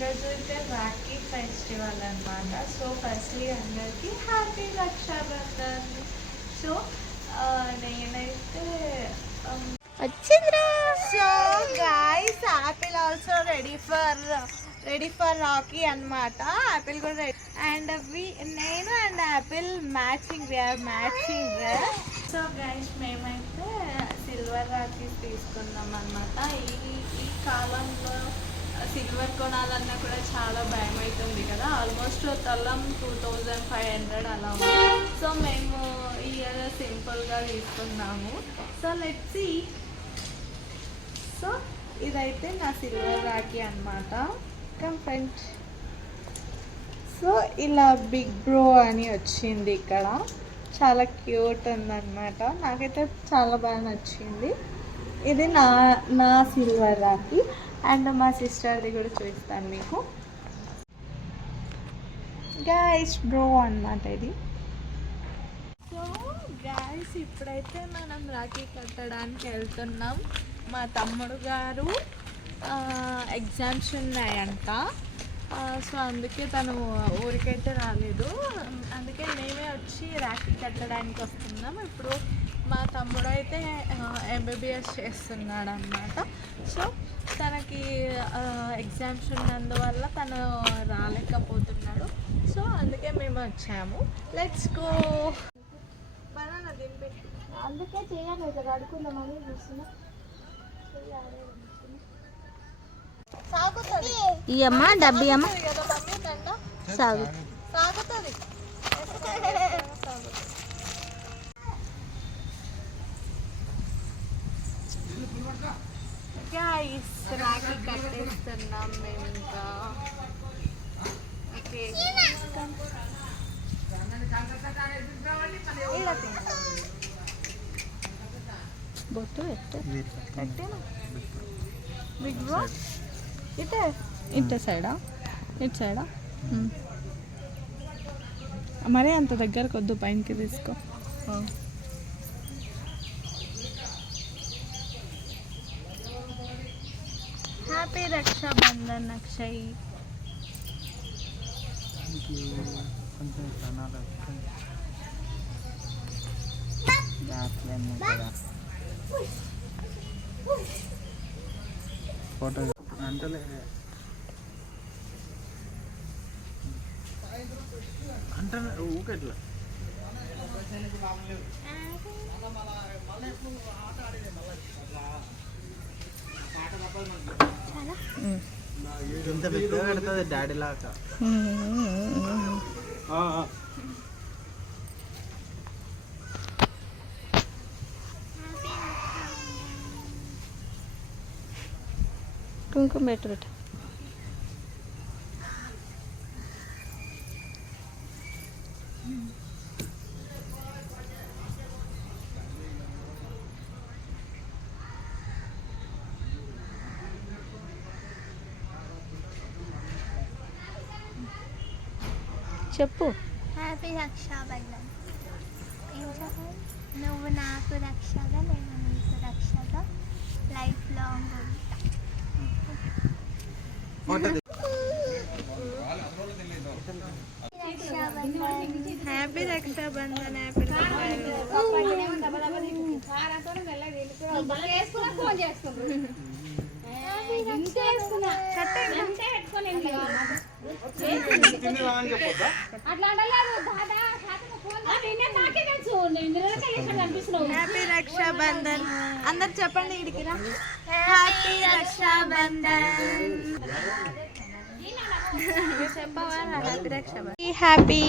ఈరోజు అయితే రాఖీ ఫెస్టివల్ అనమాట. సో ఫస్ట్లీ అందరికీ హ్యాపీ రక్షాబంధన్. సో నేనైతే వచ్చిందిరా. So guys Apple also ready for Rakhi అనమాట. యాపిల్ కూడా రెడీ అండ్ నేను and Apple matching so guys మేమైతే సిల్వర్ రాఖీస్ తీసుకున్నాం అనమాట. ఈ కాలంలో సిల్వర్ కొనాలన్నా కూడా చాలా భయం అవుతుంది కదా. ఆల్మోస్ట్ తొలం 2500 అలా ఉంది. సో మేము ఈ ఇయర్ సింపుల్గా తీసుకున్నాము. So let's see. సో ఇదైతే నా సిల్వర్ రాఖీ అనమాట. ఫ్రెండ్స్ సో ఇలా బిగ్ బ్రో అని వచ్చింది ఇక్కడ. చాలా క్యూట్ ఉందన్నమాట. నాకైతే చాలా బాగా నచ్చింది. ఇది నా సిల్వర్ రాఖీ అండ్ మా సిస్టర్ది కూడా చూపిస్తాను మీకు. గైస్ బ్రో అన్నమాట ఇది. సో గైస్ ఇప్పుడైతే మనం రాఖీ కట్టడానికి వెళ్తున్నాం. మా తమ్ముడు గారు ఎగ్జామ్స్ ఉన్నాయంట. సో అందుకే తను ఊరికైతే రాలేదు. అందుకే మేమే వచ్చి రాఖీ కట్టడానికి వస్తున్నాం. ఇప్పుడు మా తమ్ముడు అయితే ఎంబీబీఎస్ చేస్తున్నాడు అన్నమాట. సో తనకి ఎగ్జామ్స్ ఉన్నందువల్ల తను రాలేకపోతున్నాడు. సో అందుకే మేము వచ్చాము. Let's go. బనానా దింపెట్టి అందుకే చేయాలి కదా, అడుకుందామని చూస్తున్నా. సాగుతుంది ఈ అమ్మ డబ్బి అమ్మ సాగు సాగుతుంది. గైస్ రాఖీ కట్టేస్తున్నాం మేము ఇంకా. ఓకే బొట్టు కట్టేనా బిగ్ బ్రో ఇటు సైడా ఇటు సైడా మరీ అంత దగ్గరకు వద్దు, పైనకి తీసుకో. హ్యాపీ రక్షాబంధన్ అక్షయ్. ఫోటో అంటే అంటే ఊకెట్లా ఇంత పెద్దగా కడుతుంది డాడీ లాగా. కుంకుమ పెట్టు. చెప్పు. హ్యాపీ రక్షాబంధన్. నువ్వు నాకు రక్షగా, నేను నీకు రక్షగా, life long happy Raksha Bandhan. Happy happy Raksha Bandhan. అందరు చెప్పండి ఇడికి రా. హ్యాపీ రక్షాబంధన్. చెప్పవా హ్యాపీ రక్షాబంధన్. హ్యాపీ